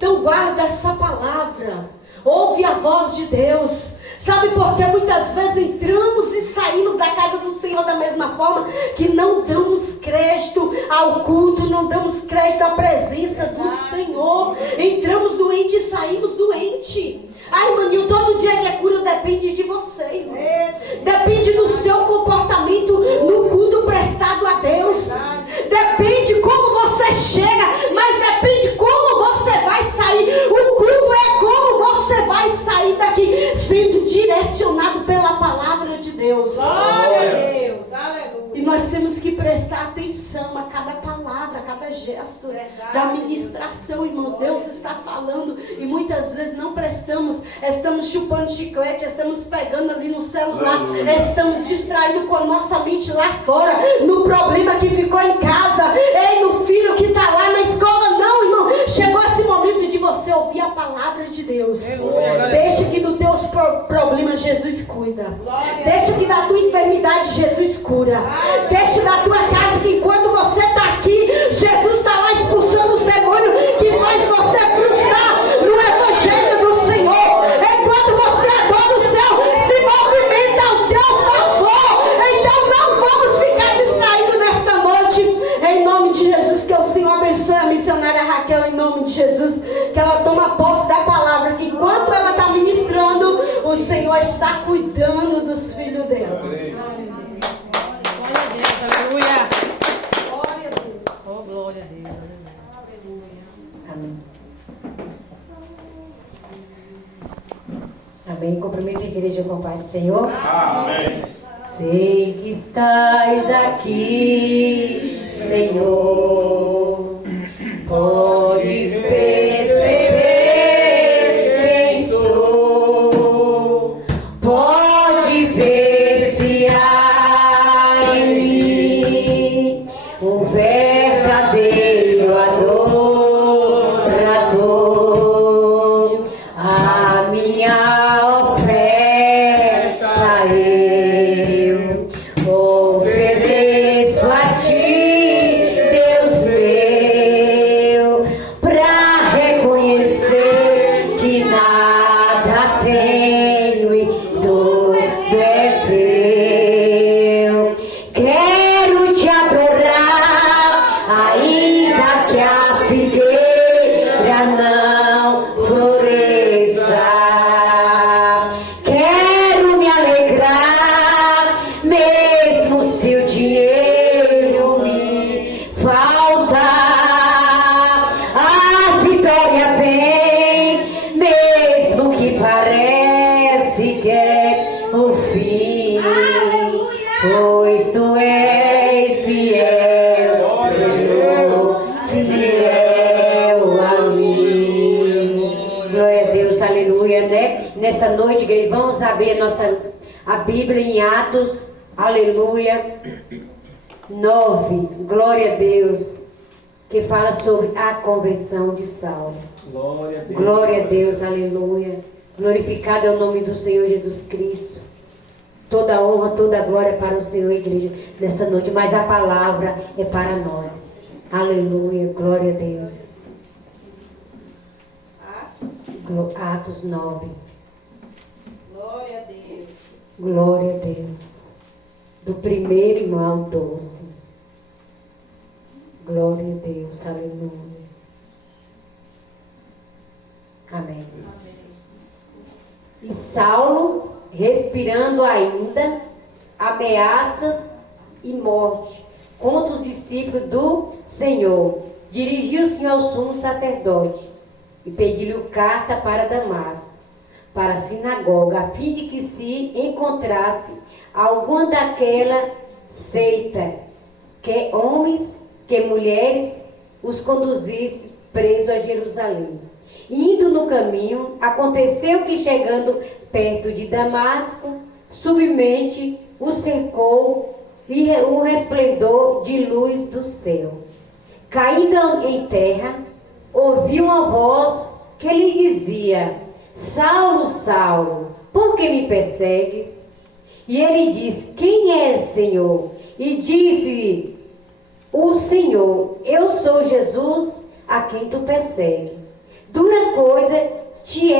Então guarda essa palavra. Ouve a voz de Deus. Sabe por que muitas vezes entramos e saímos da casa do Senhor da mesma forma? Que não damos crédito ao culto, não damos crédito à presença do Senhor. Entramos doente e saímos doente. Ai, maninho, todo dia de cura depende de você, irmão. Depende do seu comportamento no culto prestado a Deus. Depende como você chega, mas depende como você vai sair. O culto é como você vai sair daqui, sendo direcionado pela palavra de Deus. Glória a Deus, aleluia. E nós temos que prestar atenção a cada palavra, a cada gesto da ministração, irmãos. Deus está falando e muitas vezes não prestamos. Estamos chupando chiclete, estamos pegando ali no celular, estamos distraídos com a nossa mente lá fora, no problema que ficou em casa, no filho que está lá na escola. Não, irmão, chegou esse momento de você ouvir a palavra de Deus. Deixa que dos teus problemas Jesus cuida. Deixa que da tua enfermidade Jesus cura. Deixa da tua casa que enquanto você está aqui, Jesus está lá expulsando os demônios que faz você frustrar no evangelho do Senhor. Enquanto você adora o céu, se movimenta ao teu favor. Então não vamos ficar distraídos nesta noite. Em nome de Jesus, que o Senhor abençoe a missionária Raquel, em nome de Jesus, que ela toma posse da palavra, que enquanto ela está ministrando, o Senhor está cuidando dos filhos dela. Aleluia. Glória a Deus. Oh, glória a Deus. Amém. Amém. Cumprimento a igreja com o Pai do Senhor. Amém. Sei que estás aqui, Senhor. Podes perceber quem sou. Pode ver se há em mim um verdadeiro adorador. A minha oferta eu ofereço a ti, Deus meu, pra reconhecer que nada tenho e tudo é seu. Quero te adorar, ainda que a figueira não floresça. Quero me alegrar, mesmo se o dinheiro me faltar. A vitória vem, mesmo que parece que é o fim. Pois tu és fiel, Senhor, fiel a mim. Glória a Deus, aleluia, né? Nessa noite, igreja, vamos abrir a Bíblia em Atos, aleluia, 9, glória a Deus, que fala sobre a conversão de Saulo. Glória a Deus. Glória a Deus, aleluia. Glorificado é o nome do Senhor Jesus Cristo. Toda honra, toda glória para o Senhor, igreja, nessa noite. Mas a palavra é para nós. Aleluia, glória a Deus. Atos 9. Glória a Deus. Glória a Deus. Do primeiro irmão ao 12. Glória a Deus, aleluia. Amém. E Saulo, respirando ainda ameaças e morte contra os discípulos do Senhor, dirigiu-se ao sumo sacerdote e pediu-lhe carta para Damasco, para a sinagoga, a fim de que se encontrasse alguma daquela seita, que homens, que mulheres, os conduzisse presos a Jerusalém. Indo no caminho, aconteceu que, chegando perto de Damasco, subitamente o cercou e um resplendor de luz do céu. Caindo em terra, ouviu uma voz que lhe dizia: Saulo, Saulo, por que me persegues? E ele disse: Quem és, Senhor? E disse o Senhor: Eu sou Jesus, a quem tu persegues. Dura coisa te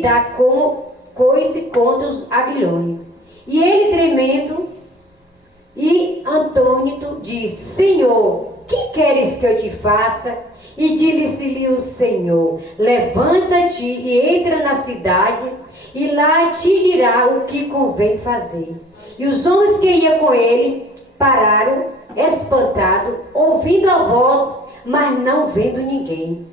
dar como coice contra os aguilhões. E ele tremendo e atônito disse: Senhor, que queres que eu te faça? E disse-lhe o Senhor: levanta-te e entra na cidade, e lá te dirá o que convém fazer. E os homens que iam com ele pararam, espantados, ouvindo a voz, mas não vendo ninguém.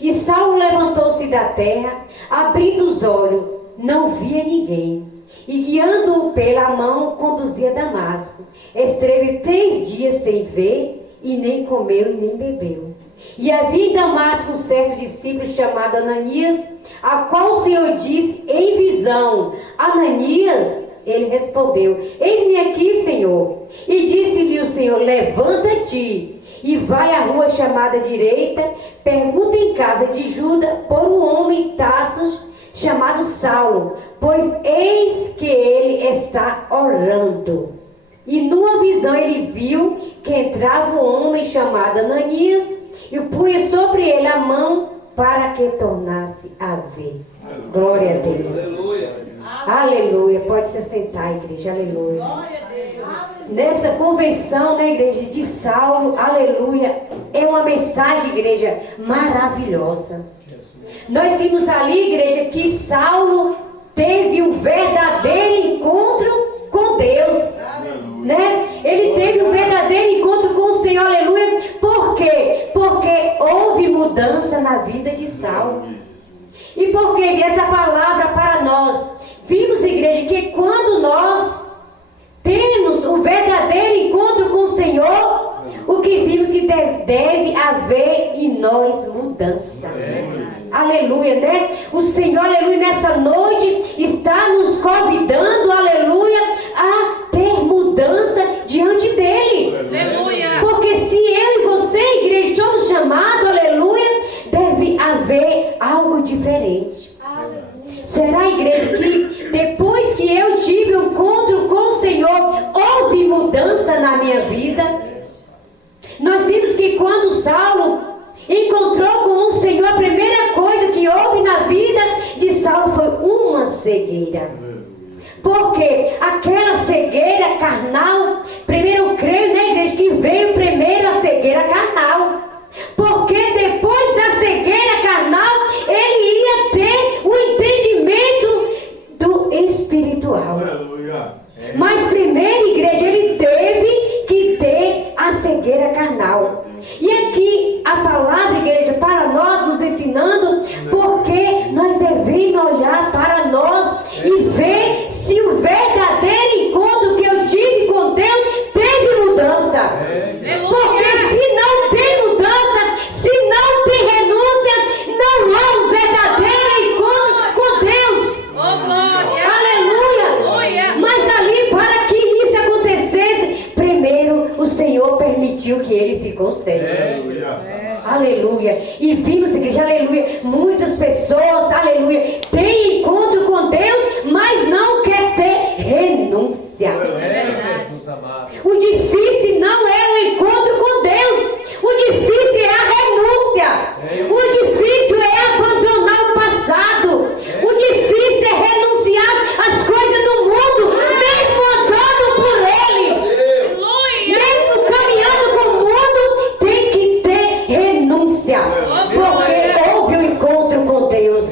E Saulo levantou-se da terra, abrindo os olhos, não via ninguém. E guiando-o pela mão, conduzia a Damasco. Esteve 3 dias sem ver, e nem comeu e nem bebeu. E havia em Damasco um certo discípulo chamado Ananias, a qual o Senhor disse em visão: Ananias? Ele respondeu: eis-me aqui, Senhor. E disse-lhe o Senhor: levanta-te e vai à rua chamada direita, pergunta em casa de Juda por um homem Tarso chamado Saulo, pois eis que ele está orando. E numa visão ele viu que entrava um homem chamado Ananias e punha sobre ele a mão para que tornasse a ver. Glória a Deus. Aleluia. Aleluia. Pode se sentar, igreja. Aleluia. Glória a Deus. Nessa convenção na igreja de Saulo, aleluia, é uma mensagem, igreja, maravilhosa. Nós vimos ali, igreja, que Saulo teve um verdadeiro encontro com Deus, né? Ele teve um verdadeiro encontro com o Senhor, aleluia. Por quê? Porque houve mudança na vida de Saulo. E por que essa palavra para nós? Vimos, igreja, que quando nós temos um verdadeiro encontro com o Senhor, o que vimos que deve haver em nós mudança. Aleluia, né? O Senhor, aleluia, nessa noite está nos convidando, aleluia, a ter mudança diante dele. Aleluia. Porque se eu e você, igreja, somos chamados, aleluia, deve haver algo diferente. Será, igreja, que depois que eu tive um encontro com o Senhor, houve mudança na minha vida? Nós vimos que quando Saulo encontrou com o Senhor, a primeira coisa que houve na vida de Saulo foi uma cegueira. Porque aquela cegueira carnal, primeiro eu creio, né, igreja, que veio primeiro a cegueira carnal. Porque depois da cegueira carnal, ele ia ter o entendimento do espiritual. Aleluia. Mas primeiro, igreja, ele teve que ter a cegueira carnal. E aqui a palavra, igreja, para nós nos ensinando, porque nós devemos olhar para nós e ver se o verdadeiro encontro que eu tive com Deus teve mudança. Porque se não tem mudança, se não tem renúncia, não há um verdadeiro encontro com Deus. Oh, glória. Aleluia. Mas ali, para que isso acontecesse, primeiro o Senhor permitiu que ele ficou cego. Aleluia. E vimos, igreja, aleluia, muitas pessoas, aleluia, têm encontro com Deus, mas não quer ter renúncia. O difícil não é o encontro com Deus, o difícil é a renúncia. O difícil é abandonar o passado. O difícil é renunciar às coisas do mundo, mesmo andando por ele. Mesmo caminhando com o mundo, tem que ter renúncia. Porque houve um encontro com Deus.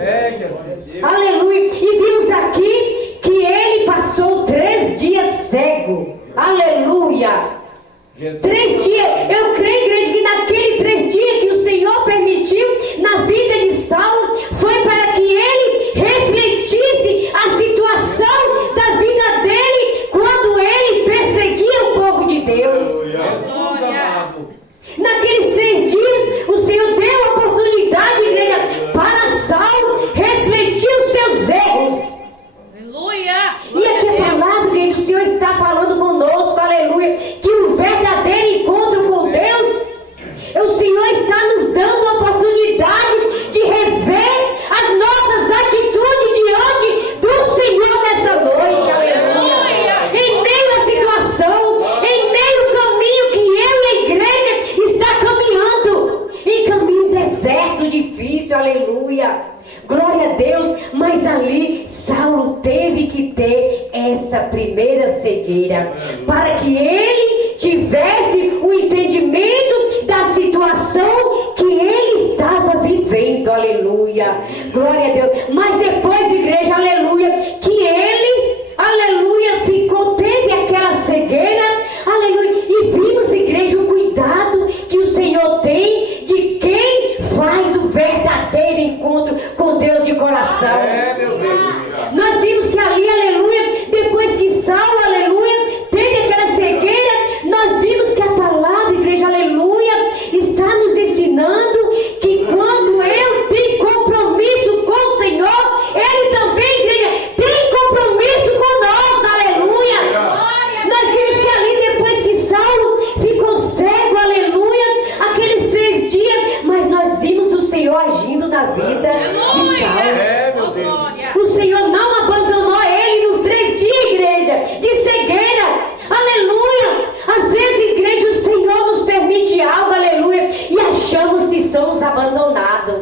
difícil, aleluia. Glória a Deus, mas ali Saulo teve que ter essa primeira cegueira, para que ele tivesse o entendimento da situação que ele estava vivendo, aleluia. Glória a Deus, mas depois, igreja, aleluia, que ele, aleluia, teve aquela cegueira, aleluia, e vimos, igreja, o cuidado que o Senhor tem de quem faz o verdadeiro encontro com Deus de coração. Meu Deus. Nós vimos que ali, aleluia, depois que Saulo, aleluia, teve aquela cegueira, nós vimos que a palavra, igreja, aleluia, está nos ensinando que quando eu tenho compromisso com o Senhor, Ele também, igreja, tem compromisso conosco, aleluia. Nós vimos que ali, depois que Saulo ficou cego, aleluia, aqueles 3 dias, mas nós vimos o Senhor agindo na vida de Saulo. Meu Deus. O Senhor não abandonou ele nos 3 dias, igreja, de cegueira. Aleluia. Às vezes, igreja, o Senhor nos permite algo, aleluia, e achamos que somos abandonados.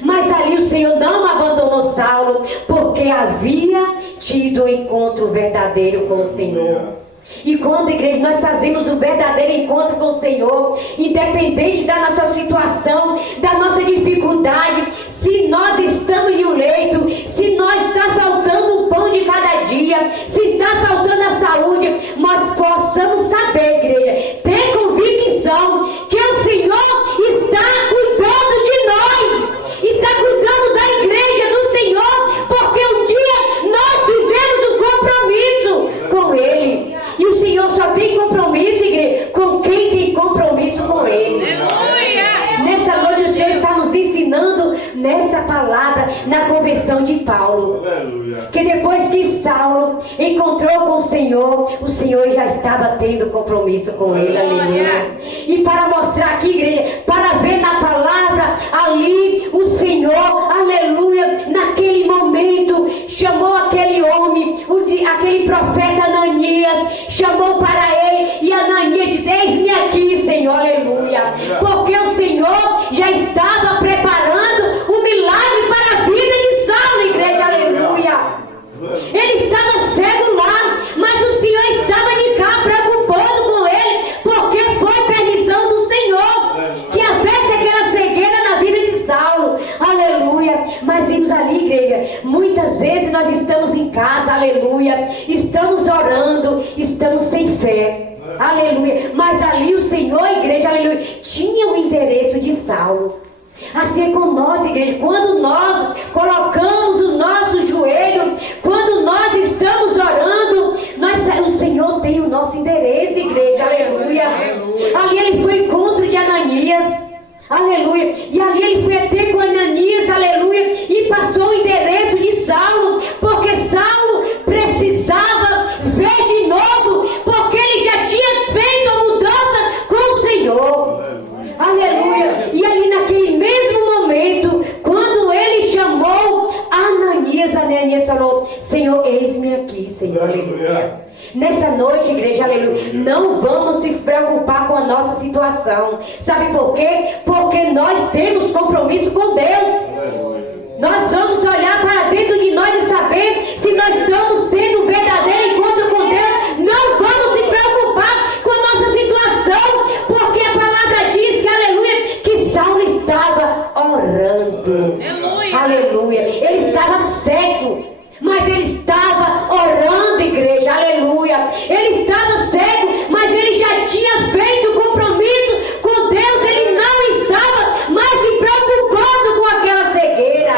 Mas ali o Senhor não abandonou Saulo, porque havia tido um encontro verdadeiro com o Senhor. E quando, igreja, nós fazemos um verdadeiro encontro com o Senhor, independente da nossa situação, da nossa dificuldade, se nós estamos em um leito, se nós está faltando o pão de cada dia, se está faltando a saúde, nós possamos saber, igreja, ter convicção que o Senhor está cuidando de nós, está cuidando da igreja do Senhor, porque um dia nós fizemos um compromisso com Ele. E o Senhor só tem compromisso, igreja, com quem tem compromisso com Ele. Nessa noite o Senhor está nos ensinando nessa palavra, na conversão de Paulo. Que depois que Saulo encontrou com o Senhor já estava tendo compromisso com ele, aleluia. E para mostrar aqui, igreja, para ver na palavra ali, o Senhor, aleluia, naquele momento, chamou aquele homem, aquele profeta Ananias, chamou para ele, e Ananias disse: eis-me aqui, Senhor, aleluia. Porque o Senhor já estava preparando o milagre para a vida de Saulo, igreja, aleluia. Ele estava cego lá, mas o Senhor estava de cá preocupado com ele, porque foi permissão do Senhor que houvesse aquela cegueira na vida de Saulo, aleluia. Mas vimos ali, igreja, muitas vezes nós estamos em casa, aleluia, estamos orando, estamos sem fé, aleluia, mas ali o Senhor, igreja, aleluia, tinha o interesse de Saulo. Assim é com nós, igreja, quando nós colocamos o nosso joelho, quando nós estamos orando, o Senhor tem o nosso endereço, igreja, aleluia. Ali ele foi ao encontro de Ananias, aleluia, e ali ele foi até com Ananias, aleluia, e passou o endereço de Saulo, porque Saulo precisava ver de novo, porque ele já tinha feito a mudança com o Senhor, aleluia. E ali naquele mesmo momento, quando ele chamou Ananias falou: Senhor, eis-me aqui, Senhor, aleluia. Nessa noite, igreja, aleluia, não vamos se preocupar com a nossa situação. Sabe por quê? Porque nós temos compromisso com Deus. Nós vamos olhar para dentro de nós e saber se nós estamos tendo um verdadeiro encontro com Deus. Não vamos se preocupar com a nossa situação, porque a palavra diz que, aleluia, que Saulo estava orando. Aleluia. Ele estava cego, mas ele estava orando, igreja, aleluia. Ele estava cego, mas ele já tinha feito o compromisso com Deus. Ele não estava mais se preocupando com aquela cegueira,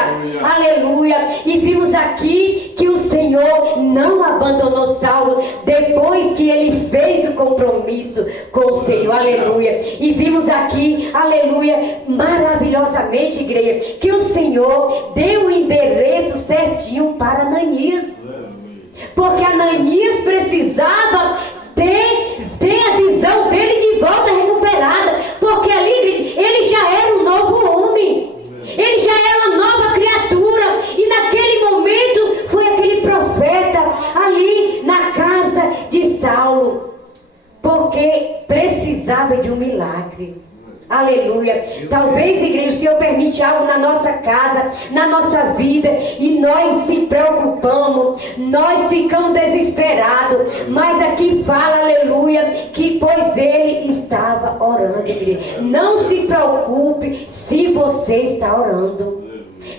aleluia. E vimos aqui que o Senhor não abandonou Saulo depois que ele fez o compromisso com o Senhor, aleluia. E vimos aqui, aleluia, maravilhosamente, igreja, que o Senhor deu o endereço certinho para Ananias, porque Ananias precisava ter a visão dele de volta recuperada, porque ali ele já era um novo homem, ele já era uma nova criatura. E naquele momento foi aquele profeta ali na casa de Saulo, porque precisava de um milagre, aleluia. Talvez, igreja, Senhor permite algo na nossa casa, na nossa vida, e nós se preocupamos, nós ficamos desesperados. Mas aqui fala, aleluia, que pois ele estava orando, igreja. Não se preocupe se você está orando.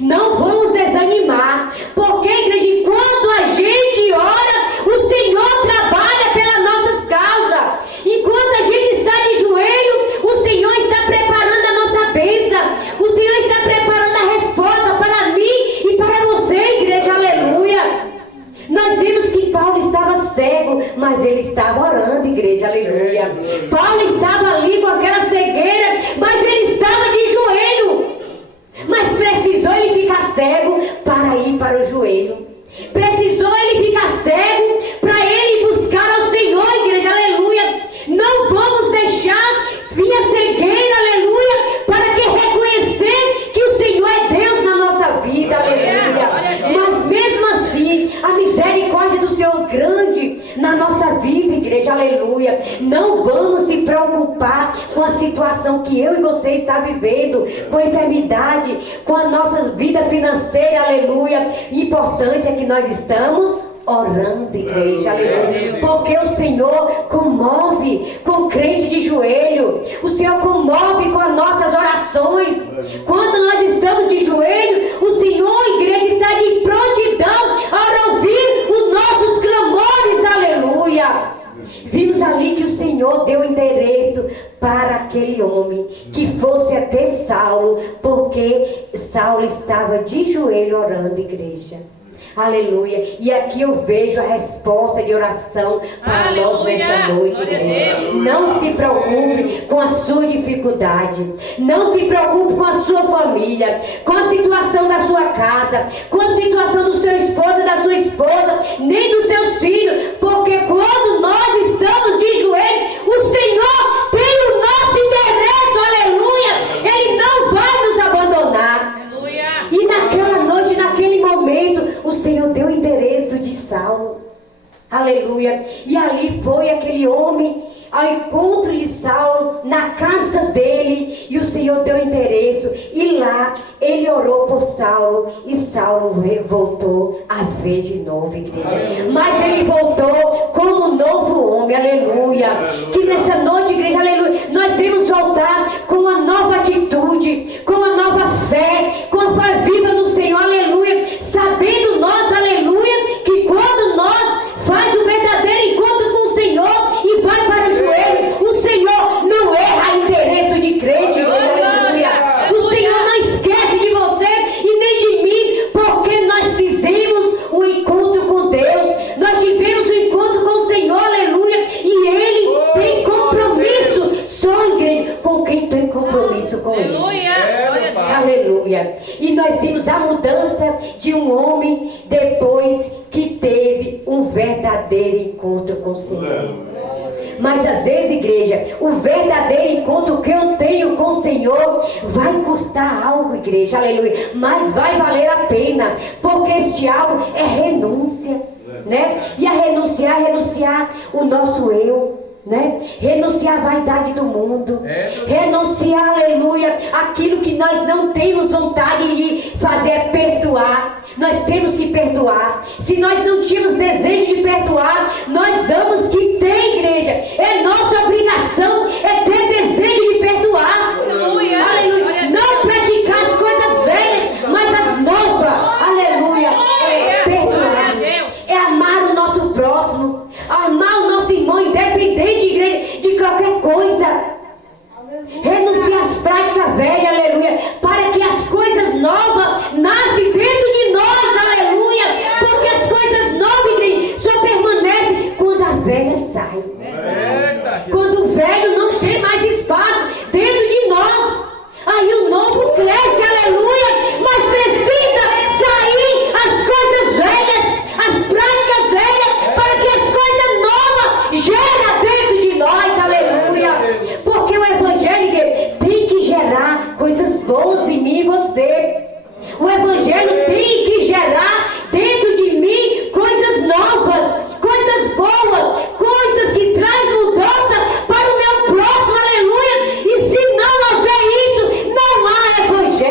Não vamos desanimar, porque, igreja, enquanto a gente ora, o Senhor trabalha pelas nossas causas. Enquanto a gente está de joelho, o Senhor está preparando a nossa bênção. O Senhor está preparando a resposta para mim e para você, igreja, aleluia. Nós vimos que Paulo estava cego, mas ele estava orando, igreja, aleluia. Paulo estava ali com aquela cegueira, mas ele estava de joelho. Mas precisou ele ficar cego para ir para o joelho. Precisou ele ficar cego para ele buscar ao Senhor, igreja, aleluia. Não vamos deixar vir a cegueira, aleluia, para que reconhecer que o Senhor é Deus na nossa vida, aleluia. Mas mesmo assim, a misericórdia do Senhor é grande na nossa vida, igreja, aleluia. Não vamos se preocupar com a situação que eu e você está vivendo, com a enfermidade, com a nossa vida financeira, aleluia. Importante é que nós estamos orando, igreja, aleluia. Porque o Senhor comove com o crente de joelho. O Senhor comove com as nossas orações. Quando nós estamos de joelho, o Senhor, igreja, está de prontidão a ouvir os nossos clamores, aleluia. Vimos ali que o Senhor deu endereço para aquele homem, que fosse até Saulo, porque Saulo estava de joelho orando, igreja. Aleluia. E aqui eu vejo a resposta de oração para nós nessa noite, igreja. Não se preocupe com a sua dificuldade. Não se preocupe com a sua família, com a situação da sua casa, com a situação do seu esposo e da sua esposa, nem dos seus filhos. Porque quando nós estamos de joelho, o Senhor tem o nosso endereço, aleluia. Ele não vai nos abandonar. Aleluia. E naquela noite, naquele momento, o Senhor deu o endereço de Saulo, aleluia. E ali foi aquele homem ao encontro de Saulo, na casa dele, e o Senhor deu o endereço, e lá ele orou por Saulo, e Saulo voltou a ver de novo, igreja. Mas ele voltou como um novo homem, aleluia. Que nessa noite, igreja, aleluia, nós vamos voltar com uma nova atitude, com uma nova fé, com a fé viva no Senhor, aleluia. Sabendo nós, aleluia, que quando nós faz o verdadeiro encontro com o Senhor e vai para o joelho, o Senhor não erra endereço de crente, aleluia. O Senhor não esquece de você e nem de mim, porque nós fizemos o encontro com Deus, nós tivemos o encontro com o Senhor, aleluia. E Ele tem compromisso, só igreja com quem tem compromisso com Ele. Aleluia. E nós vimos a mudança de um homem depois que teve um verdadeiro encontro com o Senhor. Mas às vezes, igreja, o verdadeiro encontro que eu tenho com o Senhor vai custar algo, igreja, aleluia. Mas vai valer a pena, porque este algo é renúncia, né? E a renunciar o nosso eu, né? Renunciar a vaidade do mundo, renunciar, aleluia, aquilo que nós não temos vontade de fazer, é perdoar. Nós temos que perdoar. Se nós não tínhamos desejo de perdoar, nós vamos que ter, igreja. É nossa obrigação, é ter desejo de perdoar. Aleluia. Aleluia. Não praticar as coisas velhas, mas as novas. Aleluia. É perdoar. É amar o nosso próximo, amar o nosso irmão, independente, igreja, de qualquer coisa. Renunciar às práticas velhas, aleluia, para que as coisas novas nascem dentro de nós, aleluia. Porque as coisas novas, igreja, só permanecem quando a velha sai. Quando o velho não tem mais espaço dentro de nós, aí o novo cresce, aleluia. Mas precisa sair as coisas velhas, as práticas velhas, para que as coisas novas gerem dentro de nós, aleluia. Porque o evangelho tem que gerar coisas boas em mim e você. O evangelho tem que gerar dentro de mim coisas novas, coisas boas, coisas que trazem mudança para o meu próximo, aleluia. E se não houver isso, não há evangelho.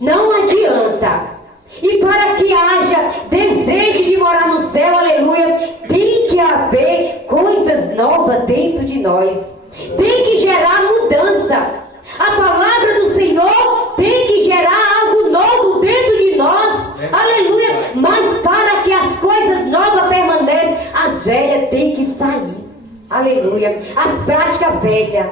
Não adianta. E para que haja desejo de morar no céu, aleluia, tem que haver coisas novas dentro de nós. Tem que gerar mudança. A palavra do Senhor tem que gerar algo novo dentro de nós. Aleluia. Mas para que as coisas novas permaneçam, as velhas têm que sair. Aleluia. As práticas velhas.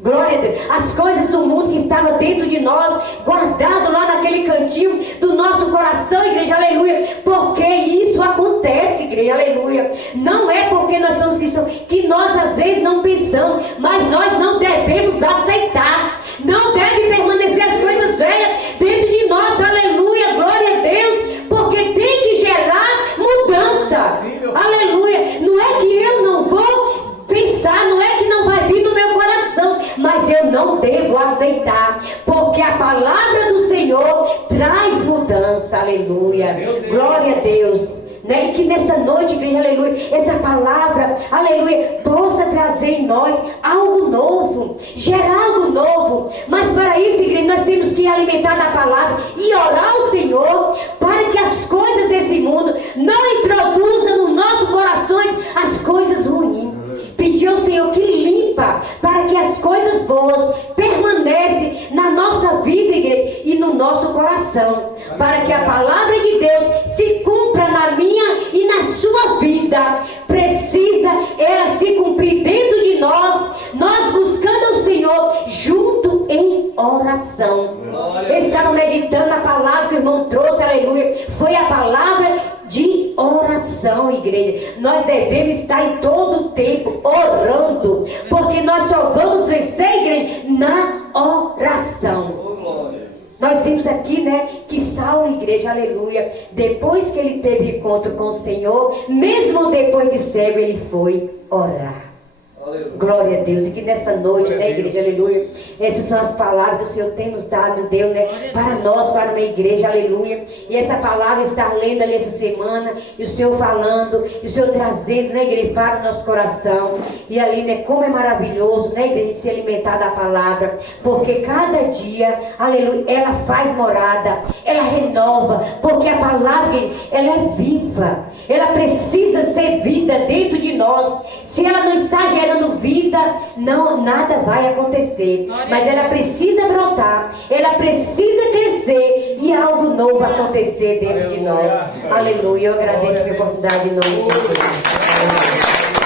Glória a Deus. As coisas do mundo que estavam dentro de nós, guardado lá naquele cantinho do nosso coração, igreja, aleluia. Porque isso acontece, igreja, aleluia. Não é porque nós somos cristãos que nós às vezes não pensamos, mas nós não devemos aceitar. Não deve permanecer as coisas velhas dentro de nós, aleluia, glória a Deus. Porque tem que gerar mudança, aleluia. Não é que eu não vou pensar, não é que não vai vir no meu coração, mas eu não devo aceitar, porque a palavra do Senhor traz mudança, aleluia, glória a Deus, né? E que nessa noite, igreja, aleluia, essa palavra, aleluia, possa trazer em nós algo novo, gerar algo novo. Mas para isso, igreja, nós temos que alimentar da palavra e orar ao Senhor para que as coisas desse mundo não introduzam no nosso corações as coisas ruins. Pedir ao Senhor que limpa, para que as coisas boas permanecem na nossa vida, igreja, e no nosso coração, para que a palavra de Deus se cumpra na minha e na sua vida. Precisa ela se cumprir dentro de nós, nós buscando ao Senhor junto em oração. Eu estava meditando a palavra que o irmão trouxe, aleluia, foi a palavra de oração, igreja. Nós devemos estar em todo o tempo orando, porque nós só vamos vencer, igreja, na oração. Nós vimos aqui, né, que Saulo, igreja, aleluia, depois que ele teve encontro com o Senhor, mesmo depois de cego, ele foi orar. Glória a Deus. E que nessa noite, né, igreja, aleluia, essas são as palavras que o Senhor tem nos dado, Deus, né, para nós, para uma igreja, aleluia. E essa palavra está lendo ali essa semana, e o Senhor falando, e o Senhor trazendo, né, igreja, para o nosso coração. E ali, né, como é maravilhoso, né, igreja, de se alimentar da palavra, porque cada dia, aleluia, ela faz morada, ela renova, porque a palavra, ela é viva, ela precisa ser vida dentro de nós. Se ela não está gerando vida, não, nada vai acontecer. Mas ela precisa brotar, ela precisa crescer e algo novo acontecer dentro de nós. Aleluia. Eu agradeço a minha oportunidade em nome de Jesus.